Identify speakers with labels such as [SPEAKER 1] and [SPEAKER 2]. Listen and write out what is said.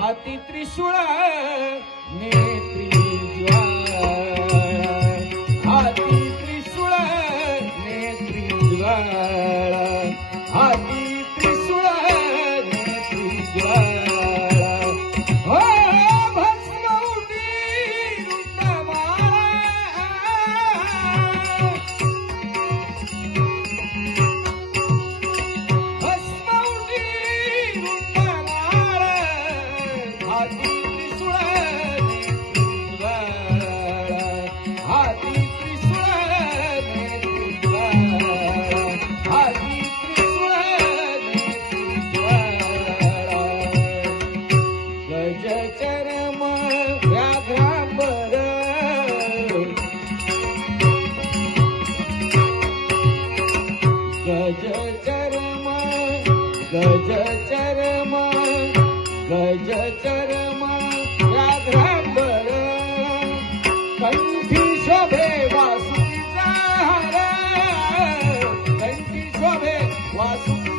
[SPEAKER 1] हाती त्रिशूळ नेत्री ज्वाळ हाती त्रिशूळ नेत्री ज्वाळ गज चरमा गज चरमा राधापर कंठी शोभे वासुकी कंठी शोभे वासुकी